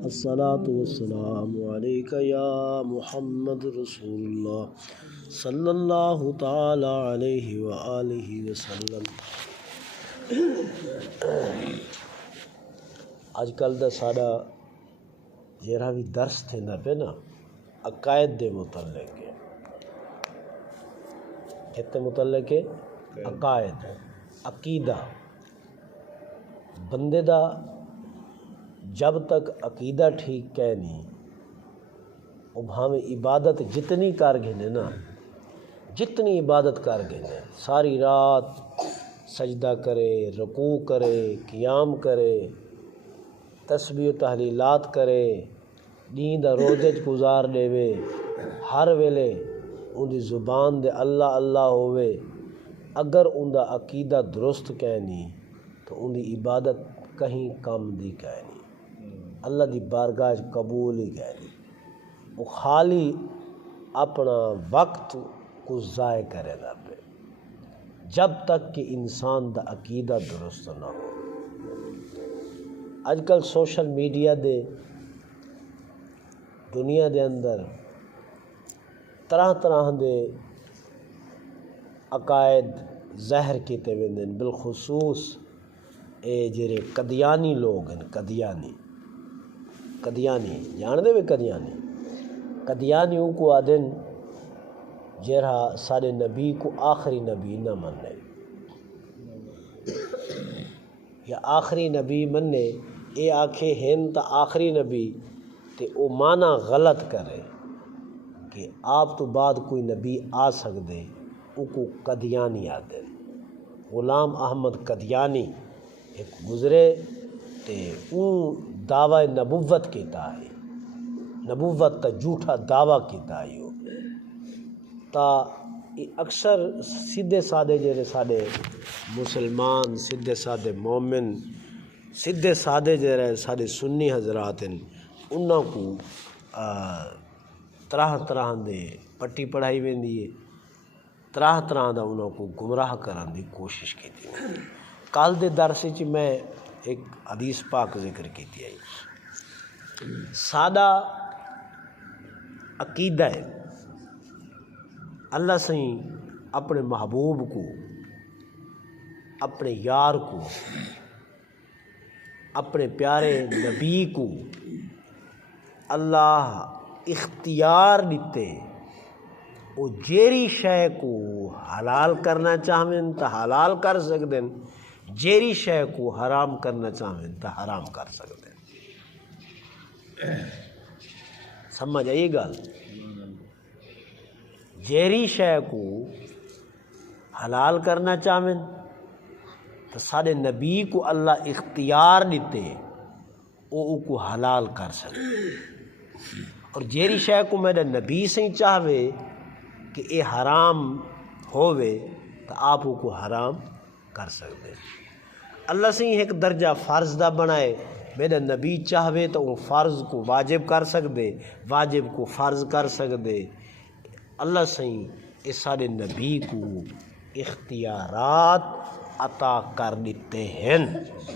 الصلاۃ والسلام علیک یا محمد رسول اللہ صلی اللہ تعالی علیہ وآلہ وسلم۔ اج کل دا ساڈا جہاں بھی درس تھیندا پیا نا عقائد دے متعلق ہے، کتے متعلق ہے عقائد، عقیدہ۔ بندے دا جب تک عقیدہ ٹھیک کہ نہیں، وہ بھاویں عبادت جتنی کر گھنے نا، جتنی عبادت کر گھنے، ساری رات سجدہ کرے، رکوع کرے، قیام کرے، تسبیح و تحلیلات کرے، نیند روزے گزار دے، ہر ویلے ان دی زبان دے اللہ اللہ ہوئے، اگر ان دا عقیدہ درست کہ نہیں تو ان دی عبادت کہیں کم دی کہ نہیں، اللہ دی بارگاہ قبول ہی کہ نہیں، وہ خالی اپنا وقت کو ضائع کرے گا پہ جب تک کہ انسان دا عقیدہ درست نہ ہو۔ اج کل سوشل میڈیا دے دنیا دے اندر طرح طرح دے عقائد ظاہر کیتے ویندے، بالخصوص اے جڑے قدیانی لوگ ہیں، قدیانی جان دے بھی قدیانیوں کو آدن جہاں سارے نبی کو آخری نبی نہ مننے یا آخری نبی مننے، اے آکھے ہن تا آخری نبی تے او معنی غلط کرے کہ آپ تو بعد کوئی نبی آ سکدے، او کو قدیانی آدن۔ غلام احمد قدیانی ایک گزرے تے اون دعوی نبوت کیتا ہے، نبوت تا جھوٹا دعویٰ کیتا ہے تا اکثر سیدھے سادے جڑے ساڈے مسلمان، سیدھے سادے مومن، سیدھے سادے جڑے ساڈے سنی حضرات ہیں، انہاں کو طرح طرح دے پٹی پڑھائی ویندی ہے، طرح طرح دا انہاں کو گمراہ کرن دی کوشش کیتی۔ کل دے درس وچ میں ایک حدیث پاک ذکر کیتی ہے، سادہ عقیدہ ہے اللہ سائیں اپنے محبوب کو، اپنے یار کو، اپنے پیارے نبی کو اللہ اختیار دیتے، وہ جیری شے کو حلال کرنا چاہیں تو حلال کر سکتے، جیری شے کو حرام کرنا چاہیں تو حرام کر سکتے۔ سمجھ آئی گل؟ جیری شے کو حلال کرنا چاہیں تو سارے نبی کو اللہ اختیار دیتے، وہ کو حلال کر سکتے، اور جیری شے کو میرے نبی سے چاہوے کہ اے حرام ہووے تو آپ کو حرام کر سکتے۔ اللہ سے ایک درجہ فرض دا بنائے، میرے نبی چاہوے تو وہ فرض کو واجب کر سکتے، واجب کو فرض کر سکتے۔ اللہ سے اس سارے نبی کو اختیارات عطا کر دیتے ہیں،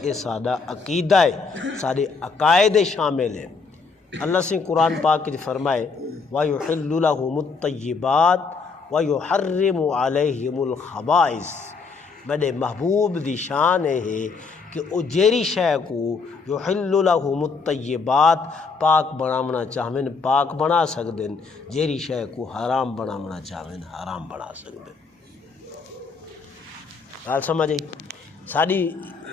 یہ سادہ عقیدہ ہے، سارے عقائد شامل ہیں۔ اللہ سے قرآن پاک کی فرمائے وَيُحِلُّ لَهُمُ الطَّيِّبَاتِ وَيُحَرِّمُ عَلَيْهِمُ الْخَبَائِثَ۔ میرے محبوب دی شان ہے کہ او جیری شے کو یحل لہم الطیبات پاک بناونا چاہیں پاک بنا سکتے، جیری شے کو حرام بناونا چاہیں حرام بنا سکتے۔ گل سمجھ آئی؟ ساری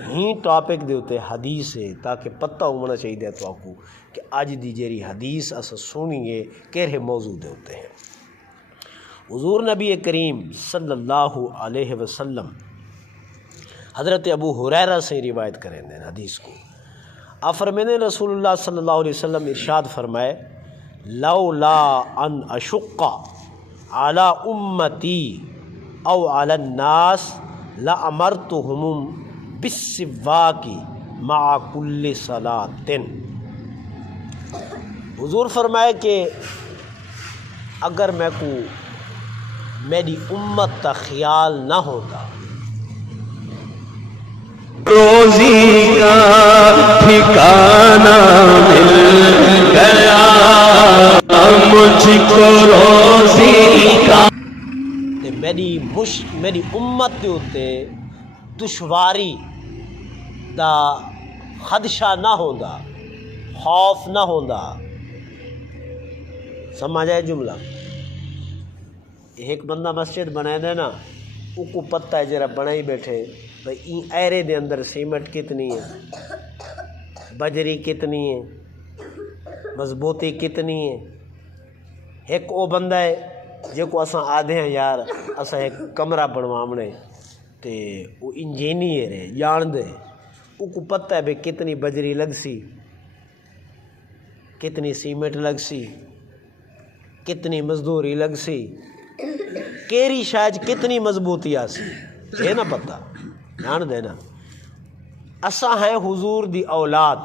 ہی ٹاپک دے ہوتے حدیث ہے، تاکہ پتہ ہونا چاہیے تو آپ کو کہ اج دی جیری حدیث اسا سنیے کہڑے موضوع دے ہوتے ہیں۔ حضور نبی کریم صلی اللہ علیہ وسلم حضرت ابو ہریرہ سے روایت کریں دیں حدیث کو، آپ فرماتے ہیں رسول اللہ صلی اللہ علیہ وسلم ارشاد فرمائے لولا ان اشق علی امتی او علی الناس لامرتہم بالسواک مع کل صلاۃ۔ حضور فرمائے کہ اگر میں کو میری امت کا خیال نہ ہوتا، روزی کا ٹھکانہ مل کو روزی کا تے میری امت دے اتے دشواری دا خدشہ نہ ہوندا، خوف نہ ہوندا۔ سمجھ آئے جملہ؟ ایک بندہ مسجد بنائے دے نا، او کو پتہ ہے جرا بنائی بیٹھے بھئی an array they another cement کتنی ہے، بجری کتنی ہے، مضبوطی کتنی ہے۔ ایک او بندہ ہے جے کو اساں آدھے ہیں یار اساں ایک کمرہ بنوامنے تے وہ انجینئر ہے جان دے، او کو پتہ ہے بھئی کتنی بجری لگ سی، کتنی سیمنٹ لگ سی، کتنی مزدوری لگ سی، کیری شاید کتنی مضبوطی آسی، ہے نا پتہ، جان دے نا۔ اساں ہیں حضور دی اولاد،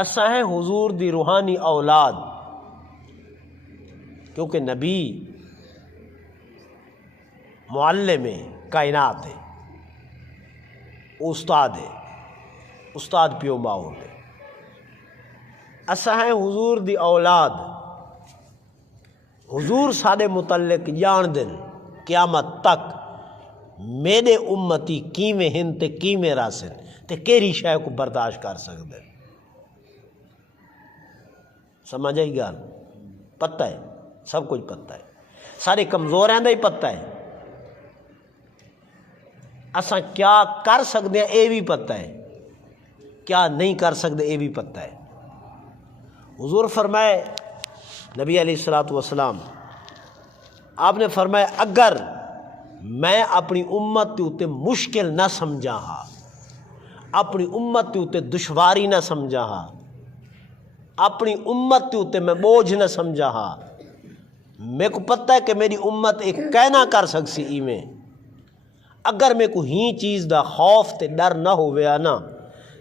اساں ہیں حضور دی روحانی اولاد، کیونکہ نبی معلم کائنات ہے، استاد ہے، استاد پیو ماؤ ہے۔ اساں ہیں حضور دی اولاد، حضور سادے متعلق جان دن قیامت تک میرے امتی کیویں ہن تے کیویں راسن تے کیری شے کو برداشت کر سکدے۔ سمجھ آئی گل؟ پتہ ہے، سب کچھ پتہ ہے، سارے کمزور ہیں دا ہی پتہ ہے، اساں کیا کر سکتے ہیں اے بھی پتہ ہے، کیا نہیں کر سکتے اے بھی پتہ ہے۔ حضور فرمائے، نبی علیہ الصلوۃ والسلام آپ نے فرمایا اگر میں اپنی امت کے اتے مشکل نہ سمجھا ہا، اپنی امت کے اتے دشواری نہ سمجھا ہا، اپنی امت کے اتے میں بوجھ نہ سمجھا ہا، میرے کو پتہ ہے کہ میری امت ایک کہنا کر سکسی ایویں، اگر میں کو ہی چیز دا خوف تے ڈر نہ ہویا نا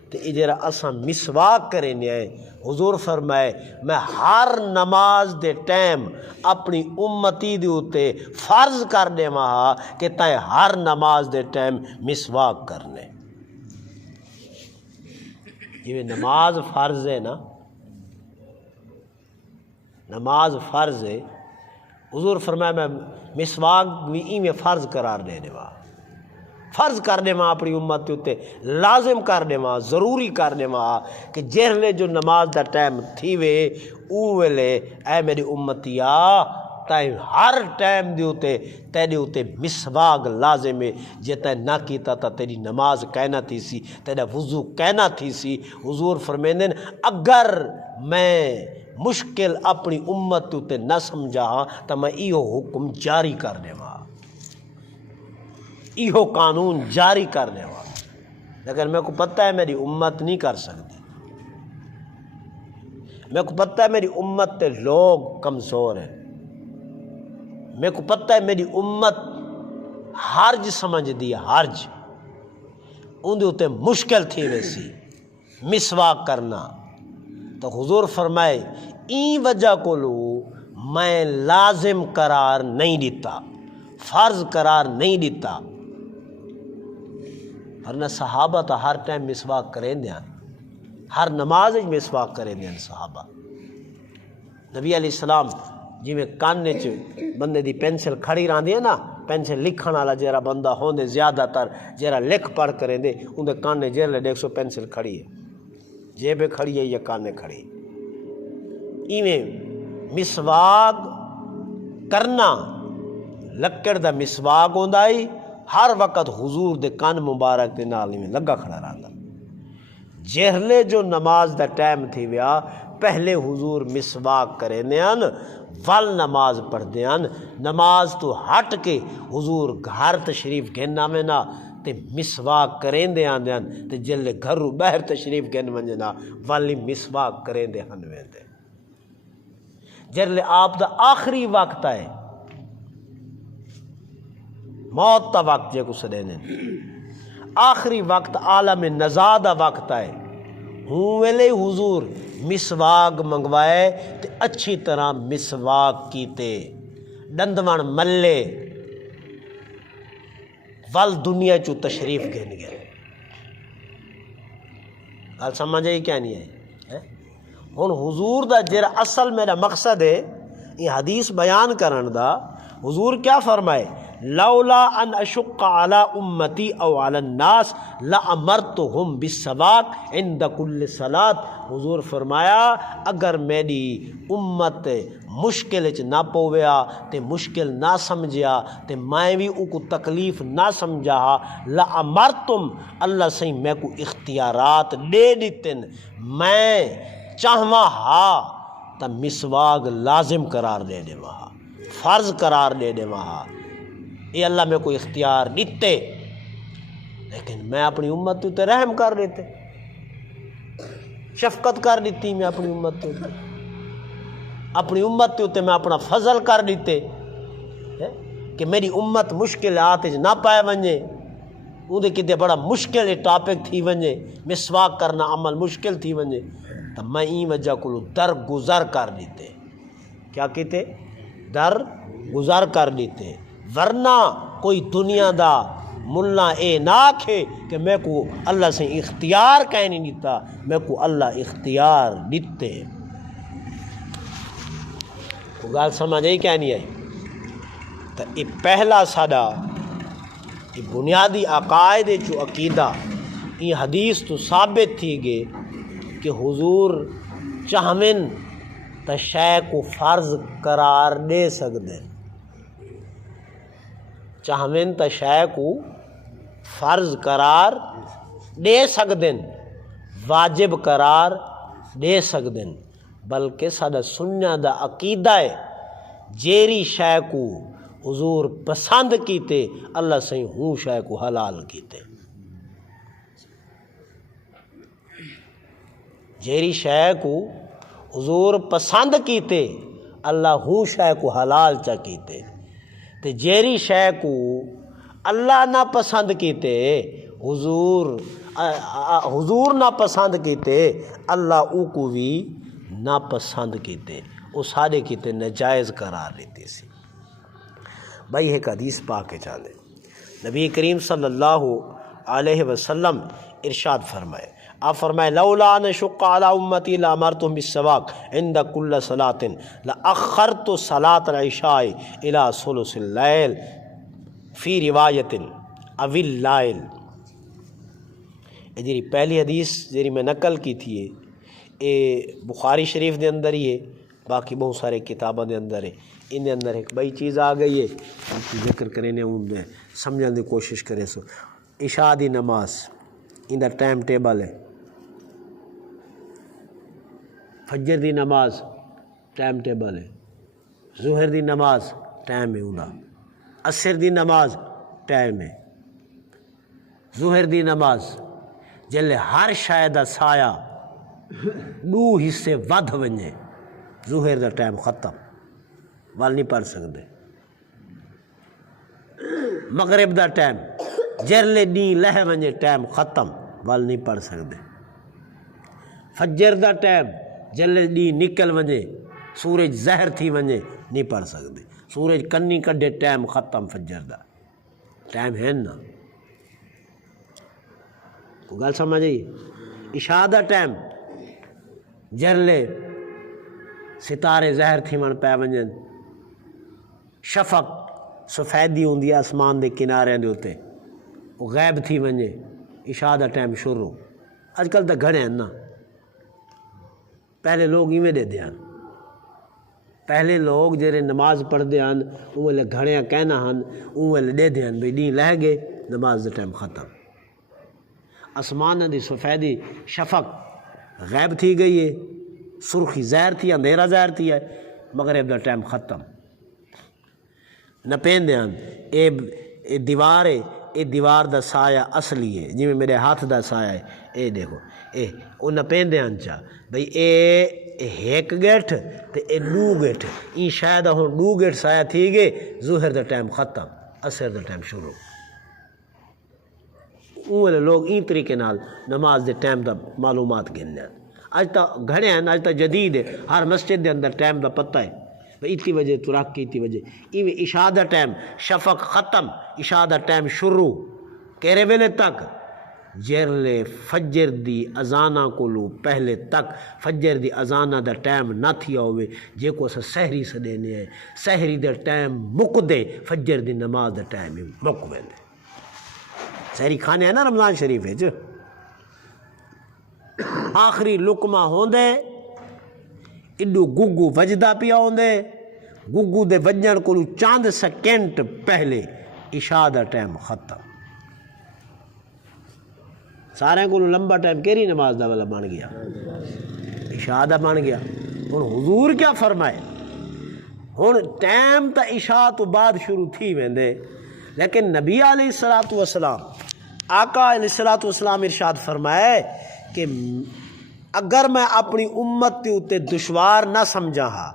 تے اجرا اساں مسواک کرنے آئے۔ حضور فرمائے میں ہر نماز دے ٹائم اپنی امتی دے اتے فرض کر دے مہا کہ تائیں ہر نماز دے ٹائم مسواک کرنے۔ یہ نماز فرض ہے نا، نماز فرض ہے، حضور فرمایا میں مسواک بھی ایویں فرض قرار دینے وا، فرض کر دے ماں اپنی امت تے لازم کر دے ماں، ضروری کر دے ماں کہ جہلے جو نماز دا ٹائم تھی وے او ویلے اے میری امتیا تائیں ہر ٹائم دے اتے تیرے اتے مسواک لازم ہے، جے تائیں نہ کیتا تا تیری نماز کہنا تھی سی، تیرا وضو کہنا تھی سی۔ حضور فرمیندن اگر میں مشکل اپنی امت تے نہ سمجھا ہاں تو میں ایہو حکم جاری کر دے ماں، ایہو قانون جاری کرنے والا، لیکن میرے کو پتہ ہے میری امت نہیں کر سکتی، میرے کو پتہ ہے میری امت تے لوگ کمزور ہیں، میرے کو پتہ ہے میری امت حرج سمجھ دی، حرج اندے اتے مشکل تھی ویسی مسواک کرنا۔ تو حضور فرمائے این وجہ کو لو میں لازم قرار نہیں دیتا، فرض قرار نہیں دیتا، ورنہ صحابہ تا ہر ٹائم مسواک کریں دیا، ہر نماز مسواک کریں دیا صحابہ۔ نبی علیہ السلام جی میں کانے چ بندے دی پینسل کھڑی رہن ہے نا، پینسل لکھن والا جیرا بندہ ہوندے زیادہ تر جیرا لکھ پڑھ کریں دے اندے کانے جیرے 100 پینسل کھڑی ہے، جیبے کھڑی ہے یا کانے کھڑی، ایویں مسواک کرنا لکڑ دا مسواک ہوندا ہی ہر وقت حضور دے کان مبارک دے نال میں لگا کھڑا رہندا۔ جہلے جو نماز دا ٹائم تھی ویا پہلے حضور مسواک کرے نیان ول نماز پڑھ دیان، نماز تو ہٹ کے حضور گھر تشریف گھننا میں نا تے مسواک کریں دے آندیان تے جلے گھرو باہر تشریف گھن منجنا والی مسواک کریں دے ہنویں دے۔ جلے آپ دا آخری وقت آئے، موت تا وقت جے کو سدینے آخری وقت عالم نزا دا وقت آئے، ہوں ویلے حضور مسواک منگوائے تے اچھی طرح مسواک کیتے، دندوان ملے، ول دنیا چو تشریف گھن گئے۔ گل سمجھ آئی کیا نہیں ہے؟ ہن حضور دا جڑا اصل میرا مقصد ہے یہ حدیث بیان کرن دا، حضور کیا فرمائے؟ لولا ان اشق علی امتی او علی الناس لامرتهم بالسواک عند کل صلاۃ۔ حضور فرمایا اگر میری امت مشکل چ نہ پویا تے مشکل نہ سمجھیا تے میں بھی او کو تکلیف نہ سمجھا، لامرتم اللہ سہی میں کو اختیارات دے دیتن، میں چاہواں ہا تا مسواک لازم قرار دے دے وہاں، فرض قرار دے دے وہاں، یہ اللہ میں کوئی اختیار دیتے، لیکن میں اپنی امت تے رحم کر دیتے، شفقت کر دیتی میں اپنی امت تے، اپنی امت تے میں اپنا فضل کر دیتے کہ میری امت مشکلات نہ پائے ونجے، اندے کتے بڑا مشکل ٹاپک تھی ونجے، مسواک کرنا عمل مشکل تھی ونجے، تو میں این وجہ کو در گزر کر دیتے، کیا کہتے؟ در گزر کر دیتے، ورنہ کوئی دنیا دا ملا اے نہ آکھے کہ میں کو اللہ سے اختیار کہیں نہیں دیتا، میں کو اللہ اختیار دیتے۔ وہ گال سمجھ آئی کیا نہیں آئی؟ تو یہ پہلا ساڈا یہ بنیادی عقائد جو عقیدہ یہ حدیث تو ثابت تھی گے کہ حضور چاہمن تا شے کو فرض قرار دے سکتے، چاہمن تا شے کو فرض قرار دے سکتے، واجب قرار دے سکتے، بلکہ ساڈا سننا دا عقیدہ ہے جیری شے کو حضور پسند کیتے اللہ سے ہوں شے کو حلال کیتے، جیری شے کو حضور پسند کیتے اللہ ہوں شے کو حلال چا کیتے، تے جیری شے کو اللہ نہ پسند کیتے حضور نہ پسند کیتے اللہ او کو بھی نہ پسند کیتے، وہ سارے کیتے نجائز قرار لیتے سی۔ بھائی ایک حدیث پاک کے چاندے نبی کریم صلی اللہ علیہ وسلم ارشاد فرمائے، آپ فرمائے لولا ان شق علی امتی لامرتهم بالسواک عند کل صلاۃ لاخرت صلاۃ العشاء الى ثلث اللیل فی روایت او الليل۔ یہ پہلی حدیث جی میں نقل کی تھی یہ بخاری شریف دے اندر ہی ہے، باقی بہت سارے کتابوں دے اندر ہے، ان دے اندر ایک بئی چیز آ گئی ہے ذکر کرنے ان سمجھنے دی کوشش کرے سو۔ عشاء دی نماز ان دا ٹائم ٹیبل ہے، فجر دی نماز ٹائم ٹیبل ہے، ظہر دی نماز ٹائم ہے انہا، عصر دی نماز ٹائم ہے، ظہر دی نماز جلے ہر شے دا سایہ دو حصے ودھ ونجے ظہر دا ٹائم ختم، وال نہیں پڑھ سکتے، مغرب دا ٹائم جرلے نی لہ ونجے ٹائم ختم، وال نہیں پڑھ سکتے، فجر دا ٹائم جلے نی نکل ونجے سورج زہر تھی ونجے نہیں پڑھ سکتے، سورج کنی کڈے ٹائم ختم، فجر دا ٹائم ہے نا، کو گل سمجھ آئی؟ عشاء دا ٹائم جرلے ستارے زہر تھی من پہ ونجن، شفق سفیدی ہوندی آسمان دے کنارے دے ہوتے وہ غیب تھی ونجے، عشاء دا ٹائم شروع۔ اج کل تو گھڑے ہیں نا، پہلے لوگ ایویں دے دیاں، پہلے لوگ جڑے نماز پڑھ دیاں اوہ لے گھڑیاں کہنا ہن اوہ لے دے دیاں بھئی دین لہ گئے نماز دا ٹائم ختم، آسمان دی سفیدی شفق غیب تھی گئی ہے، سرخی زہر تھی، اندھیرا زہر تھی ہے، مغرب دا ٹائم ختم، نہ پین دیاں اے دیوار ہے، اے دیوار دا سایہ اصلی ہے، جی میں میرے ہاتھ دا سایہ ہے، اے دیکھو اے او نہ پین دیاں چاہ بھئی اے ایک گیٹ تے اے دو گیٹ، این شاید ہوں دو گیٹ سایہ تھی گئے، ظہر دا ٹائم ختم، عصر دا ٹائم شروع۔ اوہ لوگ این طریقے نال نماز دے ٹائم دا معلومات گھننے ہیں، آج تا گھڑے ہیں، آج تا جدید ہے، ہر مسجد دے اندر ٹائم دا پتہ ہے، اتنی وجہ تو رکھ کے اتنی وجہ، ایویں عشاء دا ٹائم شفق ختم، عشاء دا ٹائم شروع، کہرے ویلے تک جرلے فجر دی اذانہ کولو پہلے تک فجر دی اذانہ دا ٹائم نہ تھیا ہوئے جے کو اسا سحری سڈینے ہیں سحری دا ٹائم مک دے فجر دی نماز دا ٹائم مک ویندے سحری کھانے ہیں نا رمضان شریف ہے آخری لقمہ ہوندے اڈو گگو وجدہ پیا ہوندے گگو دے وجن کولو چاند سیکنڈ پہلے عشاء دا ٹائم ختم سارے کو لمبا ٹائم کیری نماز دا والا بن گیا عشاء دا بن گیا ہن حضور کیا فرمائے ہن ٹائم تا عشاء تو بعد شروع تھی ویندے لیکن نبی علیہ الصلوۃ والسلام آقا علیہ الصلوۃ والسلام ارشاد فرمائے کہ اگر میں اپنی امت تے اتے دشوار نہ سمجھا ہا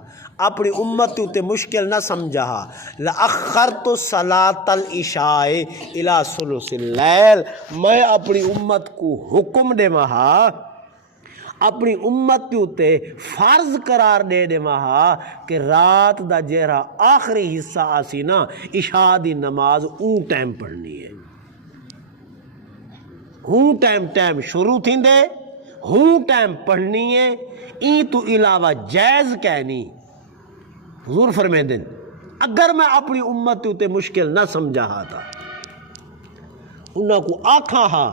اپنی امت تے اتے مشکل نہ سمجھا ہا لأخرت صلاۃ العشاء الی ثلث اللیل میں اپنی امت کو حکم دے مہا اپنی امت تے اتے فرض قرار دے دے مہا کہ رات دا جہرا آخری حصہ آسی نا عشاء دی نماز اون ٹائم پڑھنی ہے ہوں ٹائم شروع تھیندے ہوں ٹائم پڑھنی ہے این تو علاوہ جائز کہنی حضور فرمائے دن اگر میں اپنی امت تے مشکل نہ سمجھا ہا تھا انہاں کو آکھا ہا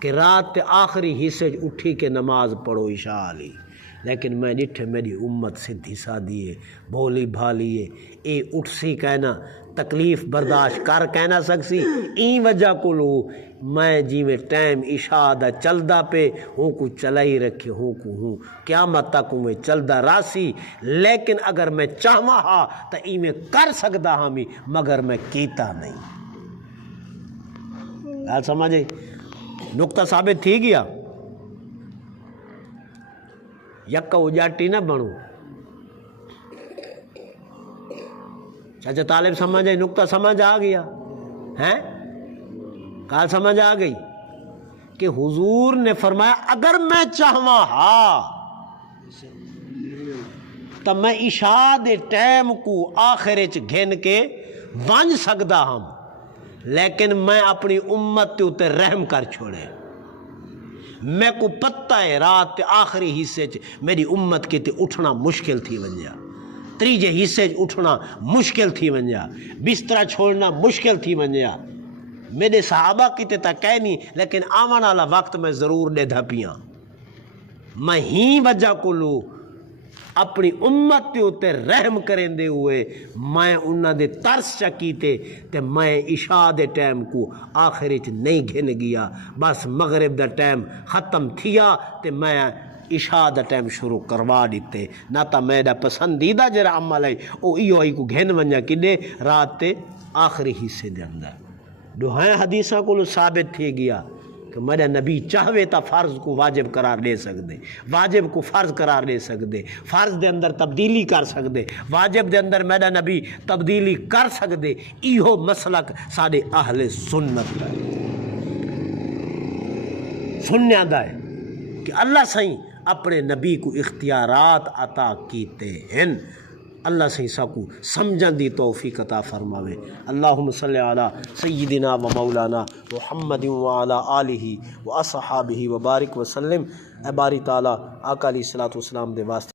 کہ رات تے آخری حصے اٹھی کے نماز پڑھو عشاء علی لیکن میں ڈٹھے میری امت سدھی سادھی ہے بھولی بھالی ہے اے اٹھ سی کہنا تکلیف برداشت کر کہنا سکسی این وجہ کو لو میں جی میں ٹائم عشاء دا چلدا پہ ہوں کو چلا ہی رکھے ہوں قیامت تک ہوں میں چلدا راسی لیکن اگر میں چاہواں ہا تو ای میں کر سکدا ہاں میں مگر میں کیتا نہیں آپ سمجھے نقطہ ثابت تھی گیا یکا اجاٹی نہ بنو چاچا طالب سمجھے نقطہ سمجھ آ گیا ہیں کال سمجھ آ گئی کہ حضور نے فرمایا اگر میں چاہواں ہا تو میں عشاء دے ٹائم کو آخر گھن کے ونج سکدا ہم لیکن میں اپنی امت تے اتے رحم کر چھوڑے میں کو پتہ ہے رات تے آخری حصے میری امت کے تے اٹھنا مشکل تھی ونجا تریجے حصے اٹھنا مشکل تھی ونجا بستر چھوڑنا مشکل تھی ونجا میرے صحابہ کی تے تا کہنی لیکن آمان والا وقت میں ضرور دے دھپیاں میں ہی وجہ کو لوں اپنی امت تے اتے رحم کریں دے ہوئے میں انہاں دے ترس چکیتے تے میں عشاء دے ٹائم کو آخری نہیں گھن گیا بس مغرب دا ٹائم ختم تھیا تے میں عشاء دا ٹائم شروع کروا دیتے نہ تا میرا پسندیدہ جرا عمل ہے او ایو ای کو گھن ونجا کدے رات تے آخری حصے دے اندر دوہائیں حدیثاں کو ثابت تھی گیا کہ میرا نبی چاہوے تا فرض کو واجب قرار دے سکتے واجب کو فرض قرار دے سکتے فرض دے اندر تبدیلی کر سکتے واجب دے اندر میرا نبی تبدیلی کر سکتے ایہو مسلک سارے اہل سنت ہے سنیا دا ہے کہ اللہ سائیں اپنے نبی کو اختیارات عطا کیتے ہیں اللہ سے ساکو سمجھن دی توفیق عطا فرماوے اللہم صلی علی سیدنا و مولانا محمد و علی آلہ و اصحابہ و بارک وسلم اے باری تعالی آقا علیہ الصلوۃ والسلام دے واسطے